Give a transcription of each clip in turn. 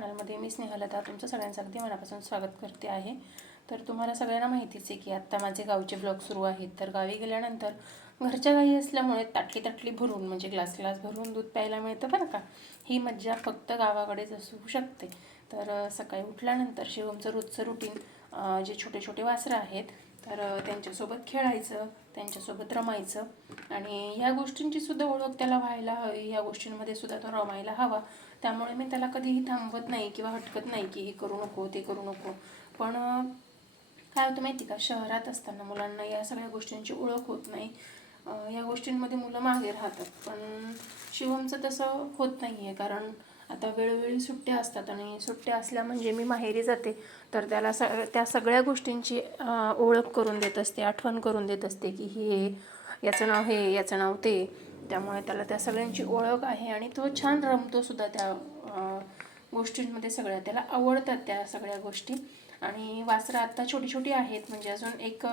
चॅनलमध्ये मी स्नेहलता तुमचं सगळ्यांचं अगदी मनापासून स्वागत करते आहे. तर तुम्हाला सगळ्यांना माहितीच आहे की आत्ता माझे गावचे ब्लॉग सुरू आहेत. तर गावी गेल्यानंतर घरच्या गाई असल्यामुळे ताटली ताटली भरून म्हणजे ग्लास ग्लास भरून दूध प्यायला मिळतं बरं का? ही मज्जा फक्त गावाकडेच असू शकते. तर सकाळी उठल्यानंतर शिवमचं रोजचं रुटीन जे छोटे छोटे वासरं आहेत तर त्यांच्यासोबत खेळायचं त्यांच्यासोबत रमायचं आणि ह्या गोष्टींची सुद्धा ओळख त्याला व्हायला हवी. ह्या गोष्टींमध्ये सुद्धा तो रमायला हवा. त्यामुळे मी त्याला कधीही थांबवत नाही किंवा हटकत नाही की हे करू नको ते करू नको. पण काय होतं माहिती का? शहरात असताना मुलांना या सगळ्या गोष्टींची ओळख होत नाही. या गोष्टींमध्ये मुलं मागे राहतात. पण शिवमचं तसं होत नाही आहे कारण आता वेळोवेळी सुट्ट्या असतात आणि सुट्ट्या असल्या म्हणजे मी माहेरी जाते तर त्याला स त्या सगळ्या गोष्टींची ओळख करून देत असते आठवण करून देत असते की हे याचं नाव हे याचं नाव ते. त्यामुळे त्याला त्या सगळ्यांची ओळख आहे आणि तो छान रमतो सुद्धा त्या गोष्टींमध्ये सगळ्या. त्याला आवडतात त्या सगळ्या गोष्टी. आणि वासरं आत्ता छोटी छोटी आहेत म्हणजे अजून एक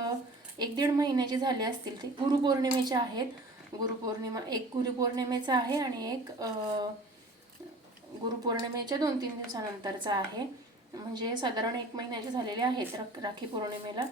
एक दीड महिन्याची झाली असतील ते गुरुपौर्णिमेचे आहेत. गुरुपौर्णिमा एक गुरुपौर्णिमेचा आहे आणि एक गुरुपौर्णिमेच्या दोन तीन दिवसानंतरचा आहे. म्हणजे साधारण एक महिन्याचे झालेले आहेत राखी पौर्णिमेला.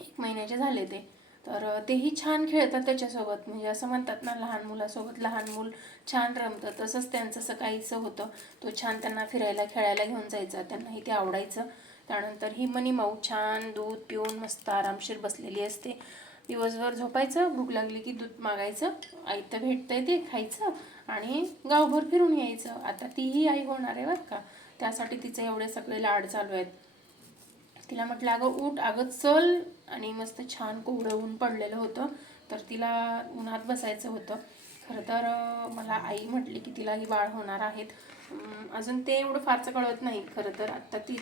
एक महिन्याचे झाले ते. तर तेही छान खेळतात त्याच्यासोबत. म्हणजे असं म्हणतात ना लहान मुलासोबत लहान मूल छान रमतं. तसंच त्यांचं सकाळीचं होतं. तो छान त्यांना फिरायला खेळायला घेऊन जायचा. त्यांनाही ते आवडायचं. त्यानंतर ही मनी माऊ छान दूध पिऊन मस्त आरामशीर बसलेली असते. दिवसभर झोपायचं भूक लागली की दूध मागायचं आई तर भेटतंय ते खायचं आणि गावभर फिरून यायचं. आता तीही आई होणार आहे बरं का. त्यासाठी तिचे एवढे सगळे लाड चालू आहेत. तिला म्हटलं अगं उठ अगं चल. आणि मस्त छान कोवळं ऊन पडलेलं होतं तर तिला उन्हात बसायचं होतं. खरं तर मला आई म्हटली की तिला ही बाळ होणार आहेत. अजून ते एवढं फारसं कळत नाही. खरं तर आत्ता ती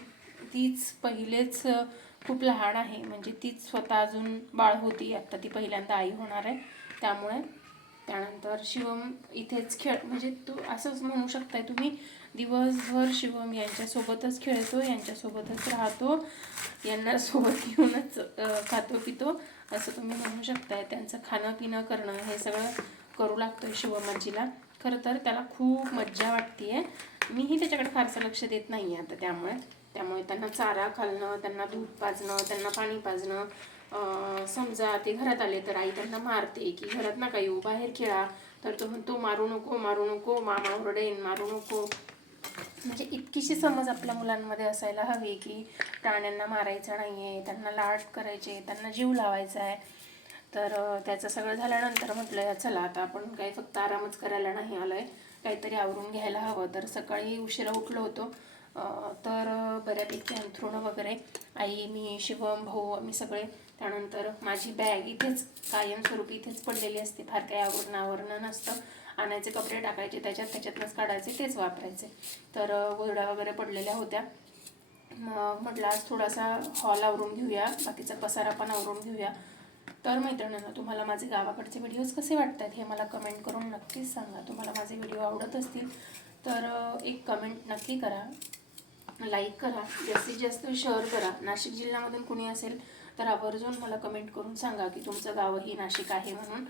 तीच पहिलेच खूप लहान आहे. म्हणजे तीच स्वतः अजून बाळ होती. आत्ता ती पहिल्यांदा आई होणार आहे. त्यामुळे त्यानंतर शिवम इथेच खेळ म्हणजे तू असंच म्हणू शकताय तुम्ही दिवसभर शिवम यांच्यासोबतच खेळतो यांच्यासोबतच राहतो यांना सोबत घेऊनच खातो पितो असं तुम्ही म्हणू शकताय. त्यांचं खाणं पिणं करणं हे सगळं करू लागतोय आहे शिवमाजीला खरं तर त्याला खूप मज्जा वाटते आहे मीही त्याच्याकडे फारसं लक्ष देत नाही आहे आता त्यामुळे. त्यामुळे त्यांना चारा घालणं त्यांना दूध पाजणं त्यांना पाणी पाजणं समजा ते घरात आले तर आई त्यांना मारते की घरात नका येऊ बाहेर खेळा. तर तो म्हणतो मारू नको मारू नको मामा ओरडेन मारू नको. म्हणजे इतकीशी समज आपल्या मुलांमध्ये असायला हवी की प्राण्यांना मारायचं नाही आहे त्यांना लाड करायचे त्यांना जीव लावायचा आहे तर त्याचं सगळं झाल्यानंतर म्हटलं चला आता आपण काही फक्त आरामच करायला नाही आलं आहे काहीतरी आवरून घ्यायला हवं. तर सकाळी उशिरा उठलो होतो. तर बऱ्यापैकी अंथरुणं वगैरे आई मी शिवम भाऊ आम्ही सगळे. त्यानंतर माझी बॅग इथेच कायमस्वरूपी इथेच पडलेली असते. फार काही आवरण आवरणं नसतं. आणायचे कपडे टाकायचे त्याच्यात त्याच्यातनंच काढायचे तेच वापरायचे. तर गोरड्या वगैरे पडलेल्या होत्या. मग म्हटलं आज थोडासा हॉल आवरून घेऊया. बाकीचा पसारा पण आवरून घेऊया. तर मैत्रिणींना तुम्हाला माझे गावाकडचे व्हिडिओज कसे वाटतात हे मला कमेंट करून नक्कीच सांगा. तुम्हाला माझे व्हिडिओ आवडत असतील तर एक कमेंट नक्की करा. लाईक करा. जास्तीत जास्त शेअर करा. नाशिक जिल्ह्यामधून कुणी असेल तर आवर्जून मला कमेंट करून सांगा की तुमचं गावही नाशिक आहे म्हणून.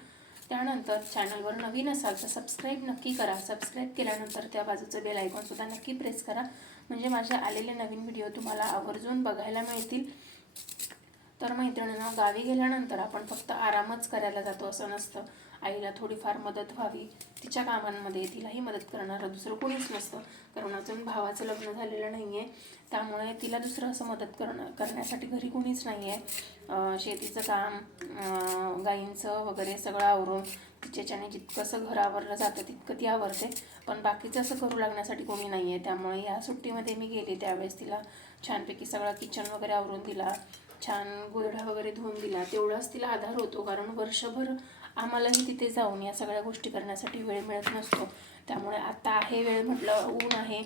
त्यानंतर चॅनलवर नवीन असाल तर सबस्क्राईब नक्की करा. सबस्क्राईब केल्यानंतर त्या बाजूचं बेल आयकॉनसुद्धा नक्की प्रेस करा. म्हणजे माझे आलेले नवीन व्हिडिओ तुम्हाला आवर्जून बघायला मिळतील. तर मैत्रिणींना गावी गेल्यानंतर आपण फक्त आरामच करायला जातो असं नसतं. आईला थोडीफार मदत व्हावी. तिच्या कामांमध्ये तिलाही मदत करणारं दुसरं कोणीच नसतं. कारण अजून भावाचं लग्न झालेलं नाही आहे त्यामुळे तिला दुसरं असं मदत करणं करण्यासाठी घरी कोणीच नाही आहे शेतीचं काम गाईंचं वगैरे सगळं आवरून तिच्याच्याने जितकंसं घर आवरलं जातं तितकं ती आवरते. पण बाकीचं असं करू लागण्यासाठी कोणी नाही आहे त्यामुळे या सुट्टीमध्ये मी गेले त्यावेळेस तिला छानपैकी सगळं किचन वगैरे आवरून दिला. छान गोधडा वगैरे धुवून दिला. तेवढाच तिला आधार होतो. कारण वर्षभर आम्हालाही तिथे जाऊन या सगळ्या गोष्टी करण्यासाठी वेळ मिळत नसतो. त्यामुळे आता आहे वेळ म्हटलं ऊन आहे.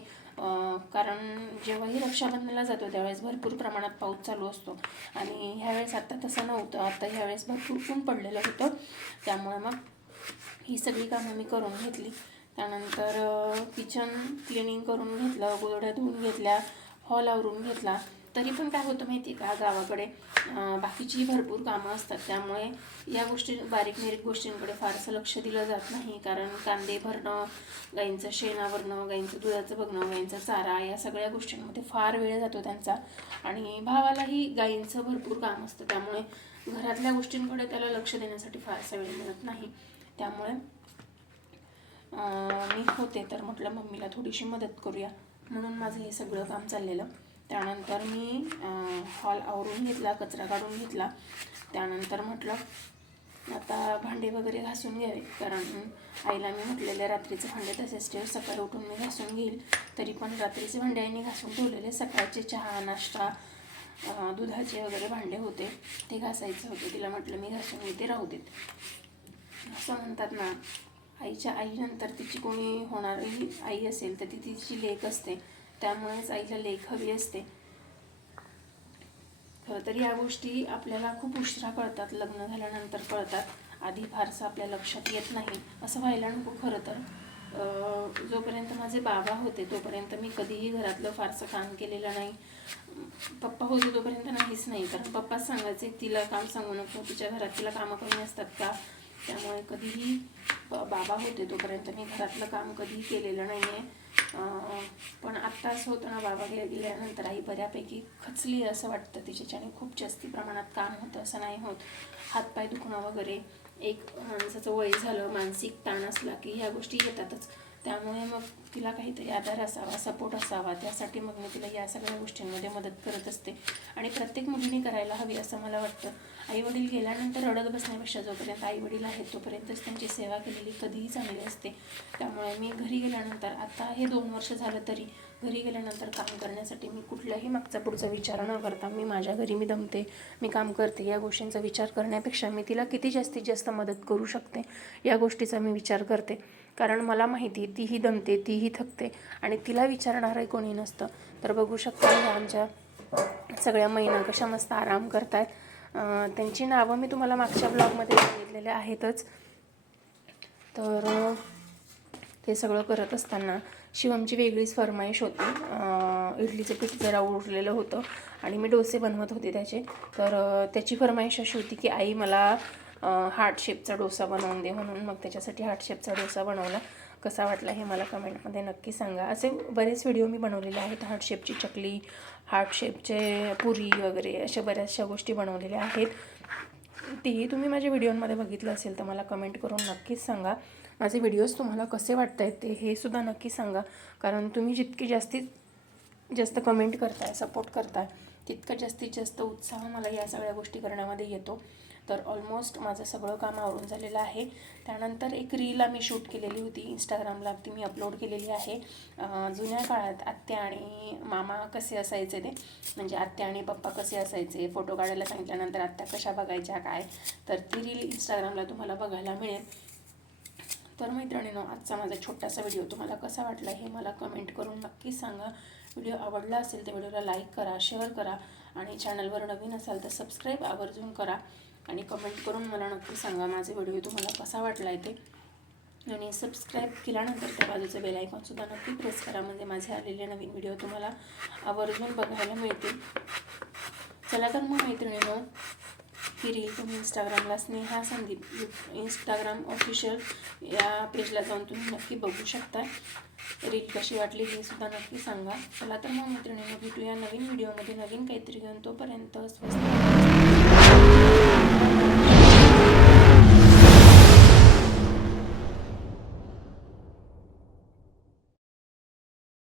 कारण जेव्हाही रक्षाबंधनाला जातो त्यावेळेस भरपूर प्रमाणात पाऊस चालू असतो. आणि ह्यावेळेस आत्ता तसं नव्हतं. आत्ता ह्यावेळेस भरपूर ऊन पडलेलं होतं. त्यामुळे मग ही सगळी कामं मी करून घेतली. त्यानंतर किचन क्लिनिंग करून घेतलं गोधड्या धुवून घेतल्या हॉल आवरून घेतला. तरी पण काय होतं माहिती आहे का? गावाकडे बाकीची भरपूर कामं असतात. त्यामुळे या गोष्टी बारीक निरीक गोष्टींकडे फारसं लक्ष दिलं जात नाही. कारण कांदे भरणं गाईंचं शेणावरणं गाईंचं दुधाचं बघणं गाईंचा चारा या सगळ्या गोष्टींमध्ये फार वेळ जातो त्यांचा. आणि भावालाही गाईंचं भरपूर काम असतं. त्यामुळे घरातल्या गोष्टींकडे त्याला लक्ष देण्यासाठी फारसा वेळ मिळत नाही. त्यामुळे मी होते तर म्हटलं मम्मीला थोडीशी मदत करूया. म्हणून माझं हे सगळं काम चाललेलं. त्यानंतर मी हॉल आवरून घेतला कचरा काढून घेतला. त्यानंतर म्हटलं आता भांडे वगैरे घासून घ्यावे. कारण आईला मी म्हटलेले रात्रीचे भांडे तसेच ठेव सकाळी उठून मी घासून घेईल. तरी पण रात्रीचे भांडे आईने घासून ठेवलेले. सकाळचे चहा नाश्ता दुधाचे वगैरे भांडे होते. ते घासायचे होते. तिला म्हटलं मी घासून घेते राहू देत. असं म्हणतात ना. आईच्या आईनंतर तिची कोणी होणारी आई असेल तर ती तिची लेख असते. त्यामुळेच आईला लेख हवी असते. खरं तर या गोष्टी आपल्याला खूप उशिरा कळतात लग्न झाल्यानंतर कळतात. आधी फारसं आपल्या लक्षात येत नाही. असं व्हायला नको खरं तर. जोपर्यंत माझे बाबा होते तोपर्यंत मी कधीही घरातलं फारसं काम केलेलं नाही. पप्पा होते तोपर्यंत नाहीच नाही. कारण पप्पाच सांगायचे तिला काम सांगू नको तिच्या घरात तिला कामं कमी असतात का? त्यामुळे कधीही ब- बाबा होते तोपर्यंत मी घरातलं काम कधीही केलेलं नाही आहे पण आत्ता असं होतं ना बाबा गेल्या गेल्यानंतर आई बऱ्यापैकी खचली असं वाटतं तिच्याच्याने खूप जास्ती प्रमाणात काम होतं असं नाही होत. हातपाय दुखणं वगैरे एक माणसाचं वय झालं मानसिक ताण असला की ह्या गोष्टी येतातच. त्यामुळे मग तिला काहीतरी आधार असावा सपोर्ट असावा. त्यासाठी मग मी तिला या सगळ्या गोष्टींमध्ये मदत करत असते. आणि प्रत्येक मुलीने करायला हवी असं मला वाटतं. आई वडील गेल्यानंतर रडत बसण्यापेक्षा जोपर्यंत आई वडील आहेत तोपर्यंतच त्यांची सेवा केलेली कधीही चांगली असते. त्यामुळे मी घरी गेल्यानंतर आता हे दोन वर्ष झालं तरी घरी गेल्यानंतर काम करण्यासाठी मी कुठल्याही मागचा पुढचा विचार न करता मी माझ्या घरी मी दमते मी काम करते. या गोष्टींचा विचार करण्यापेक्षा मी तिला किती जास्तीत जास्त मदत करू शकते या गोष्टीचा मी विचार करते. कारण मला माहिती आहे, तीही दमते तीही थकते आणि तिला विचारणारही कोणी नसतं. तर बघू शकता आमच्या सगळ्या महिना कशा मस्त आराम करतायत. त्यांची नावं मी तुम्हाला मागच्या ब्लॉगमध्ये सांगितलेले आहेतच. तर ते सगळं करत असताना शिवमची वेगळीच फरमाईश होती. इडलीचं पीठ जरा उरलेलं होतं आणि मी डोसे बनवत होते त्याचे. तर त्याची फरमाईश अशी होती की आई मला हार्ट शेपचा डोसा बनवून दे म्हणून मग त्याच्यासाठी हार्ट शेपचा डोसा बनवला. कसा वाटला हे मला कमेंटमध्ये नक्की सांगा. असे बरेच व्हिडिओ मी बनवलेले आहेत. हार्ट शेपची चकली हार्ट शेपचे पुरी वगैरे अशा बऱ्याचशा गोष्टी बनवलेल्या आहेत. तेही तुम्ही माझ्या व्हिडिओमध्ये बघितलं असेल तर मला कमेंट करून नक्कीच सांगा. माझे व्हिडिओज तुम्हाला कसे वाटत आहेत ते हे सुद्धा नक्की सांगा. कारण तुम्ही जितकी जास्तीत जास्त कमेंट करताय सपोर्ट करताय तितकं जास्तीत जास्त उत्साह मला या सगळ्या गोष्टी करण्यामध्ये येतो. तर ऑलमोस्ट माझं सगळं काम आवरून झालेलं आहे. त्यानंतर एक रील आम्ही शूट केलेली होती इंस्टाग्रामला ती मी अपलोड केलेली आहे. जुन्या काळात आत्या आणि मामा कसे असायचे ते. म्हणजे आत्या आणि पप्पा कसे असायचे फोटो काढायला सांगितल्यानंतर आत्या कशा बघायच्या काय. तर ती रील इंस्टाग्रामला तुम्हाला बघायला मिळेल. तर मैत्रिणीनो आजचा माझा छोटासा व्हिडिओ तुम्हाला कसा वाटला हे मला कमेंट करून नक्की सांगा. व्हिडिओ आवडला असेल तर व्हिडिओला लाईक करा शेअर करा आणि चॅनलवर नवीन असाल तर सबस्क्राईब आवर्जून करा. आणि कमेंट करून मला नक्की सांगा माझे व्हिडिओ तुम्हाला कसा वाटला आहे ते आणि सबस्क्राईब केल्यानंतर त्या बाजूचं बेल आयकॉनसुद्धा नक्की प्रेस करा. म्हणजे माझे आलेले नवीन व्हिडिओ तुम्हाला आवर्जून बघायला मिळतील. चला तर मग मैत्रिणीनो ही रील तुम्ही इंस्टाग्रामला स्नेहा संदीप इंस्टाग्राम ऑफिशियल या पेजला जाऊन तुम्ही नक्की बघू शकता रील कशी वाटली हे सुद्धा नक्की सांगा चला तर मग मैत्रिणींनो भेटूया नवीन व्हिडिओमध्ये नवीन काहीतरी घेऊन तोपर्यंत स्वस्त